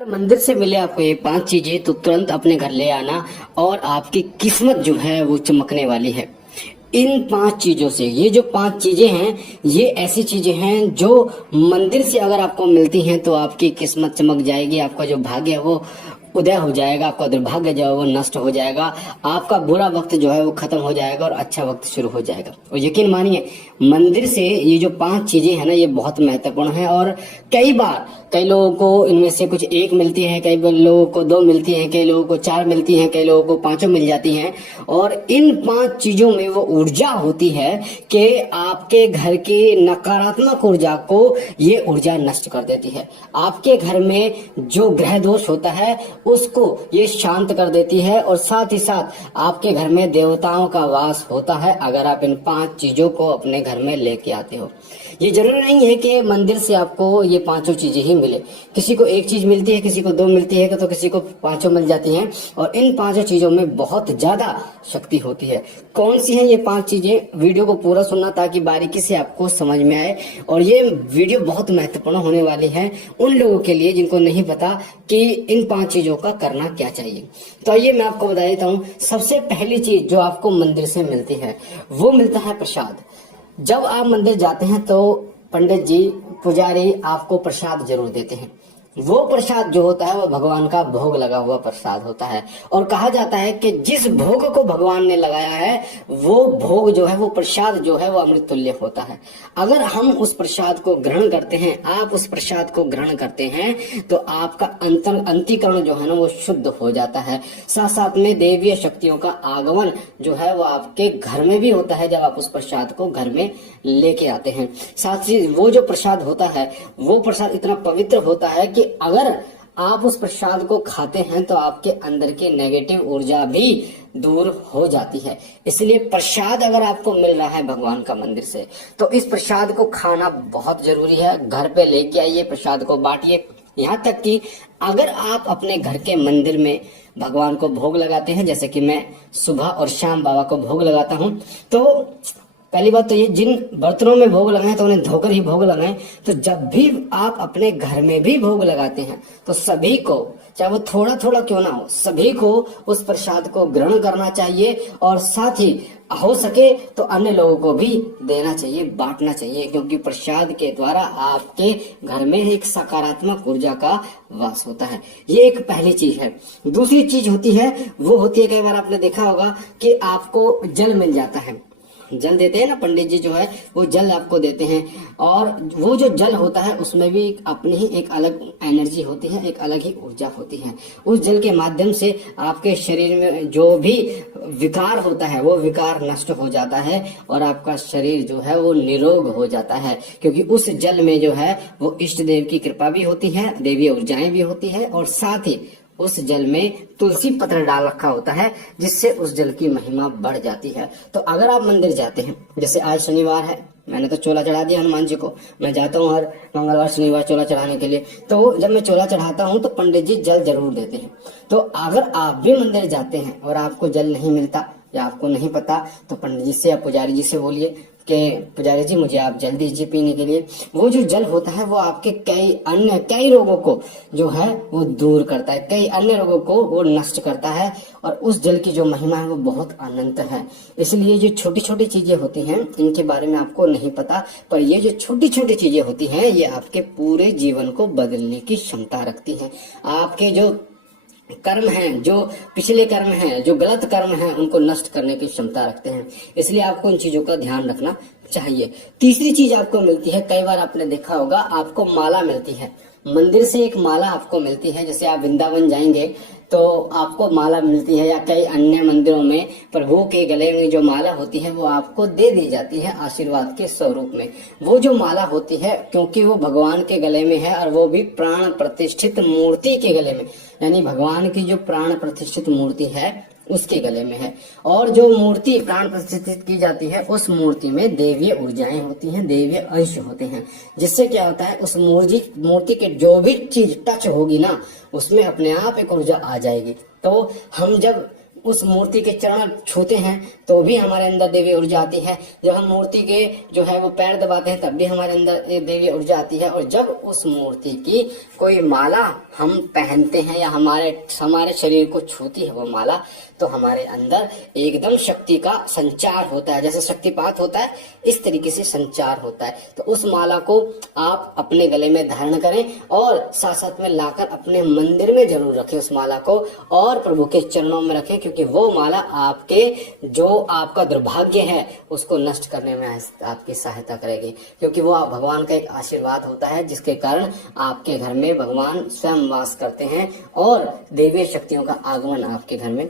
मंदिर से मिले आपको ये 5 चीजें तो तुरंत अपने घर ले आना और आपकी किस्मत जो है वो चमकने वाली है। इन 5 चीजों से, ये जो 5 चीजें हैं ये ऐसी चीजें हैं जो मंदिर से अगर आपको मिलती हैं तो आपकी किस्मत चमक जाएगी, आपका जो भाग्य है वो उदय हो जाएगा, आपका दुर्भाग्य जो है वो नष्ट हो जाएगा, आपका बुरा वक्त जो है वो खत्म हो जाएगा और अच्छा वक्त शुरू हो जाएगा। और यकीन मानिए मंदिर से ये जो 5 चीजें हैं ना ये बहुत महत्वपूर्ण है। और कई बार कई लोगों को इनमें से कुछ एक मिलती है, कई लोगों को 2 मिलती हैं, कई लोगों को 4 मिलती हैं, कई लोगों को 5 मिल जाती हैं। और इन 5 चीजों में वो ऊर्जा होती है कि आपके घर की नकारात्मक ऊर्जा को ये ऊर्जा नष्ट कर देती है। आपके घर में जो ग्रह दोष होता है उसको ये शांत कर देती है और साथ ही साथ आपके घर में देवताओं का वास होता है अगर आप इन 5 चीजों को अपने घर में लेके आते हो। ये जरूरी नहीं है कि मंदिर से आपको ये 5 चीजें ही मिले, किसी को एक चीज मिलती है, किसी को 2 मिलती है तो किसी को 5 मिल जाती हैं। और इन 5 चीजों में बहुत ज्यादा शक्ति होती है। कौन सी है ये 5 चीजें, वीडियो को पूरा सुनना ताकि बारीकी से आपको समझ में आए। और ये वीडियो बहुत महत्वपूर्ण होने वाली है उन लोगों के लिए जिनको नहीं पता कि इन 5 चीजों का करना क्या चाहिए। तो आइए मैं आपको बता देता हूँ। सबसे पहली चीज जो आपको मंदिर से मिलती है वो मिलता है प्रसाद। जब आप मंदिर जाते हैं तो पंडित जी, पुजारी आपको प्रसाद जरूर देते हैं। वो प्रसाद जो होता है वो भगवान का भोग लगा हुआ प्रसाद होता है। और कहा जाता है कि जिस भोग को भगवान ने लगाया है वो भोग जो है, वो प्रसाद जो है वो अमृत तुल्य होता है। अगर हम उस प्रसाद को ग्रहण करते हैं, आप उस प्रसाद को ग्रहण करते हैं तो आपका अंतःकरण जो है ना वो शुद्ध हो जाता है। साथ साथ में देवीय शक्तियों का आगमन जो है वो आपके घर में भी होता है जब आप उस प्रसाद को घर में लेके आते हैं। साथ ही वो जो प्रसाद होता है वो प्रसाद इतना पवित्र होता है कि अगर आप उस प्रसाद को खाते हैं तो आपके अंदर की नेगेटिव ऊर्जा भी दूर हो जाती है। इसलिए प्रसाद अगर आपको मिल रहा है भगवान का मंदिर से तो इस प्रसाद को खाना बहुत जरूरी है। घर पे लेके आइए, प्रसाद को बांटिए। यहाँ तक कि अगर आप अपने घर के मंदिर में भगवान को भोग लगाते हैं, जैसे कि मैं सुबह और शाम बाबा को भोग लगाता हूँ, तो पहली बात तो ये, जिन बर्तनों में भोग लगाएं तो उन्हें धोकर ही भोग लगाएं। तो जब भी आप अपने घर में भी भोग लगाते हैं तो सभी को, चाहे वो थोड़ा थोड़ा क्यों ना हो, सभी को उस प्रसाद को ग्रहण करना चाहिए और साथ ही हो सके तो अन्य लोगों को भी देना चाहिए, बांटना चाहिए, क्योंकि प्रसाद के द्वारा आपके घर में एक सकारात्मक ऊर्जा का वास होता है। ये एक पहली चीज है। दूसरी चीज होती है, वो होती है, कई बार आपने देखा होगा कि आपको जल मिल जाता है। जल देते हैं ना पंडित जी, जो है वो जल आपको देते हैं। और वो जो जल होता है उसमें भी अपनी ही एक अलग एनर्जी होती है, एक अलग ही ऊर्जा होती है। उस जल के माध्यम से आपके शरीर में जो भी विकार होता है वो विकार नष्ट हो जाता है और आपका शरीर जो है वो निरोग हो जाता है, क्योंकि उस जल में जो है वो इष्ट देव की कृपा भी होती है, देवी ऊर्जाएं भी होती है और साथ ही उस जल में तुलसी पत्र डाल रखा होता है जिससे उस जल की महिमा बढ़ जाती है। तो अगर आप मंदिर जाते हैं, जैसे आज शनिवार है, मैंने तो चोला चढ़ा दिया हनुमान जी को, मैं जाता हूँ हर मंगलवार शनिवार चोला चढ़ाने के लिए। तो जब मैं चोला चढ़ाता हूँ तो पंडित जी जल जरूर देते हैं। तो अगर आप भी मंदिर जाते हैं और आपको जल नहीं मिलता या आपको नहीं पता तो पंडित जी से या पुजारी जी से बोलिए कि पुजारी जी मुझे आप जल दीजिए पीने के लिए। वो जो जल होता है वो आपके कई रोगों को जो है वो दूर करता है, कई अन्य रोगों को वो नष्ट करता है और उस जल की जो महिमा है वो बहुत अनंत है। इसलिए जो छोटी छोटी चीजें होती हैं इनके बारे में आपको नहीं पता, पर ये जो छोटी छोटी चीजें होती हैं ये आपके पूरे जीवन को बदलने की क्षमता रखती हैं। आपके जो कर्म हैं, जो पिछले कर्म हैं, जो गलत कर्म हैं, उनको नष्ट करने की क्षमता रखते हैं। इसलिए आपको इन चीजों का ध्यान रखना चाहिए। तीसरी चीज आपको मिलती है, कई बार आपने देखा होगा, आपको माला मिलती है। मंदिर से एक माला आपको मिलती है। जैसे आप वृंदावन जाएंगे तो आपको माला मिलती है, या कई अन्य मंदिरों में प्रभु के गले में जो माला होती है वो आपको दे दी जाती है आशीर्वाद के स्वरूप में। वो जो माला होती है, क्योंकि वो भगवान के गले में है और वो भी प्राण प्रतिष्ठित मूर्ति के गले में, यानी भगवान की जो प्राण प्रतिष्ठित मूर्ति है उसके गले में है। और जो मूर्ति प्राण प्रतिष्ठित की जाती है उस मूर्ति में देवीय ऊर्जाएं होती हैं, देवीय अंश होते हैं, जिससे क्या होता है उस मूर्ति के जो भी चीज टच होगी ना उसमें अपने आप एक ऊर्जा आ जाएगी। तो हम जब उस मूर्ति के चरण छूते हैं तो भी हमारे अंदर देवी ऊर्जा आती है। जब हम मूर्ति के जो है वो पैर दबाते हैं तब भी हमारे अंदर देवी ऊर्जा आती है। और जब उस मूर्ति की कोई माला हम पहनते हैं या हमारे शरीर को छूती है वो माला, तो हमारे अंदर एकदम शक्ति का संचार होता है। जैसे शक्तिपात होता है इस तरीके से संचार होता है। तो उस माला को आप अपने गले में धारण करें और साथ साथ में लाकर अपने मंदिर में जरूर रखें उस माला को, और प्रभु के चरणों में रखें, क्योंकि वो माला आपके जो आपका दुर्भाग्य है उसको नष्ट करने में आपकी सहायता करेगी। क्योंकि वो भगवान का एक आशीर्वाद होता है जिसके कारण आपके घर में भगवान स्वयं वास करते हैं और देवीय शक्तियों का आगमन आपके घर में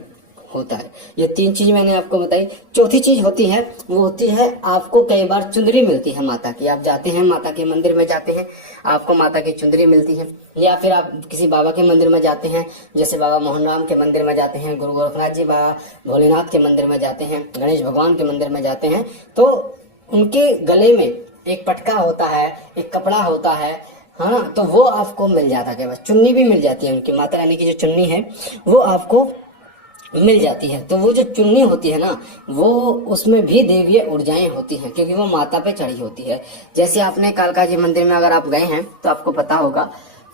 होता है। ये 3 चीज मैंने आपको बताई। चौथी चीज होती है वो होती है आपको कई बार चुंदरी मिलती है माता की। आप जाते हैं माता के मंदिर में जाते हैं, आपको माता की चुंदरी मिलती है, या फिर आप किसी बाबा के मंदिर में जाते हैं, जैसे बाबा मोहन राम के मंदिर में जाते हैं, गुरु गोरखनाथ जी बाबा भोलेनाथ के मंदिर में जाते हैं, गणेश भगवान के मंदिर में जाते हैं, तो उनके गले में एक पटका होता है, एक कपड़ा होता है, हाँ, तो वो आपको मिल जाता है। बस चुन्नी भी मिल जाती है, उनकी माता रानी की जो चुन्नी है वो आपको मिल जाती है। तो वो जो चुन्नी होती है ना, वो उसमें भी देवीय ऊर्जाएं होती हैं, क्योंकि वो माता पे चढ़ी होती है। जैसे आपने कालका जी मंदिर में अगर आप गए हैं तो आपको पता होगा,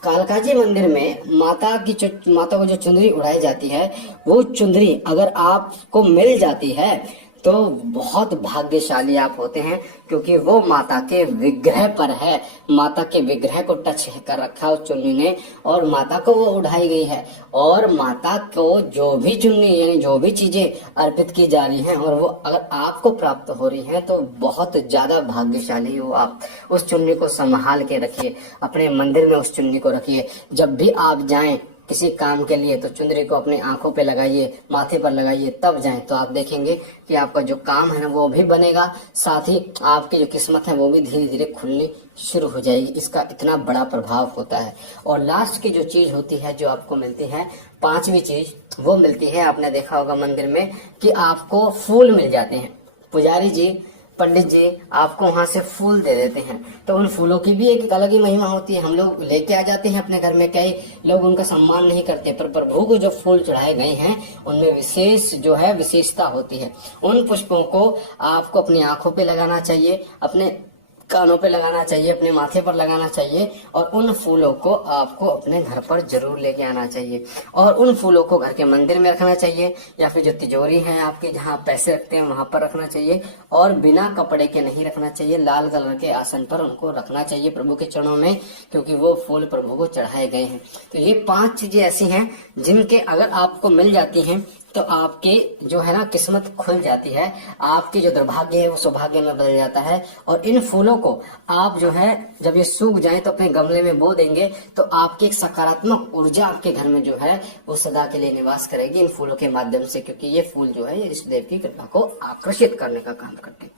कालका जी मंदिर में माता को जो चुंदरी उड़ाई जाती है, वो चुंदरी अगर आपको मिल जाती है तो बहुत भाग्यशाली आप होते हैं, क्योंकि वो माता के विग्रह पर है। माता के विग्रह को टच कर रखा उस चुन्नी ने, और माता को वो उठाई गई है। और माता को जो भी चुन्नी यानी जो भी चीजें अर्पित की जा रही हैं और वो अगर आपको प्राप्त हो रही हैं तो बहुत ज्यादा भाग्यशाली हो आप। उस चुन्नी को संभाल के रखिए, अपने मंदिर में उस चुन्नी को रखिए। जब भी आप जाएं किसी काम के लिए तो चुंदरी को अपनी आंखों पे लगाइए, माथे पर लगाइए, तब जाएं, तो आप देखेंगे कि आपका जो काम है ना वो भी बनेगा, साथ ही आपकी जो किस्मत है वो भी धीरे धीरे खुलनी शुरू हो जाएगी। इसका इतना बड़ा प्रभाव होता है। और लास्ट की जो चीज होती है जो आपको मिलती है, 5वीं चीज, वो मिलती है, आपने देखा होगा मंदिर में कि आपको फूल मिल जाते हैं। पुजारी जी, पंडित जी आपको वहां से फूल दे देते हैं। तो उन फूलों की भी एक अलग ही महिमा होती है। हम लोग लेके आ जाते हैं अपने घर में, कई लोग उनका सम्मान नहीं करते, पर प्रभु को जो फूल चढ़ाए गए हैं उनमें विशेष जो है विशेषता होती है। उन पुष्पों को आपको अपनी आंखों पे लगाना चाहिए, अपने कानों पे लगाना चाहिए, अपने माथे पर लगाना चाहिए, और उन फूलों को आपको अपने घर पर जरूर लेके आना चाहिए। और उन फूलों को घर के मंदिर में रखना चाहिए, या फिर जो तिजोरी है आपकी जहाँ पैसे रखते हैं वहां पर रखना चाहिए। और बिना कपड़े के नहीं रखना चाहिए, लाल कलर के आसन पर उनको रखना चाहिए प्रभु के चरणों में, क्योंकि वो फूल प्रभु को चढ़ाए गए हैं। तो ये 5 चीजें ऐसी हैं जिनके अगर आपको मिल जाती हैं तो आपके जो है ना किस्मत खुल जाती है, आपके जो दुर्भाग्य है वो सौभाग्य में बदल जाता है। और इन फूलों को आप जो है जब ये सूख जाए तो अपने गमले में बो देंगे तो आपकी एक सकारात्मक ऊर्जा आपके घर में जो है वो सदा के लिए निवास करेगी इन फूलों के माध्यम से, क्योंकि ये फूल जो है ये इष्ट देव की कृपा को आकर्षित करने का काम करते हैं।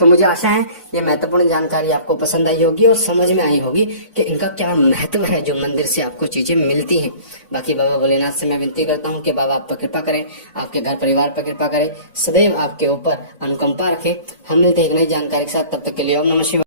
तो मुझे आशा है ये महत्वपूर्ण जानकारी आपको पसंद आई होगी और समझ में आई होगी कि इनका क्या महत्व है जो मंदिर से आपको चीजें मिलती हैं। बाकी बाबा भोलेनाथ से मैं विनती करता हूँ कि बाबा आप पर कृपा करें, आपके घर परिवार पर कृपा करें, सदैव आपके ऊपर अनुकंपा रखें। हम मिलते हैं एक नई जानकारी के साथ, तब तक के लिए ओम नमः शिवाय।